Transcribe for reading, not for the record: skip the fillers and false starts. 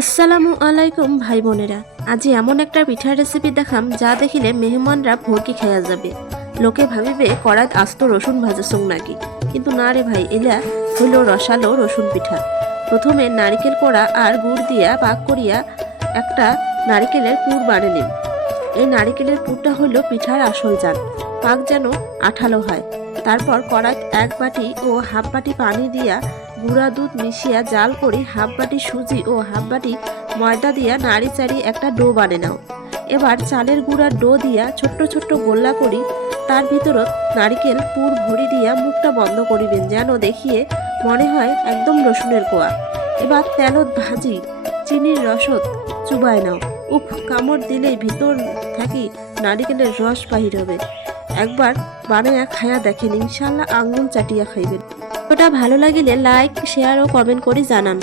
আসসালামু আলাইকুম ভাই বোনেরা। আজি এমন একটা পিঠার রেসিপি দেখাম যা দেখিলে মেহমানরা ভর্কি খেয়া যাবে। লোকে ভাবিবে কড়াইত আস্ত রসুন ভাজাছুং নাকি, কিন্তু না রে ভাই, এলা হইল রসালো রসুন পিঠা। প্রথমে নারিকেল কোড়া আর গুড় দিয়া পাক করিয়া একটা নারিকেলের পুর বানিয়ে নিন। এই নারিকেলের পুরটা হইল পিঠার আসল জান। পাক যেন আঠালো হয়। তারপর কড়াইত এক বাটি ও হাফ বাটি পানি দিয়া গুঁড়া দুধ মিশিয়া জাল করি হাফ বাটি সুজি ও হাফ বাটি ময়দা দিয়া নাড়ি চাড়ি একটা ডো বানিয়ে নাও। এবার চালের গুঁড়ার ডো দিয়া ছোট্ট ছোট্ট গোল্লা করি তার ভিতরত নারিকেল পুর ভরি দিয়া মুখটা বন্ধ করিবেন, যেন দেখিয়ে মনে হয় একদম রসুনের কোয়া। এবার তেলত ভাজি চিনির রসত চুবাই নাও। উফ, কামড় দিলেই ভিতর থাকি নারিকেলের রস বাহির হবে। একবার বানায়া খায়া দেখেন, ইনশাল্লাহ আঙ্গুল চাটিয়া খাইবেন। ওটা ভালো লাগিলে লাইক, শেয়ার ও কমেন্ট করে জানান।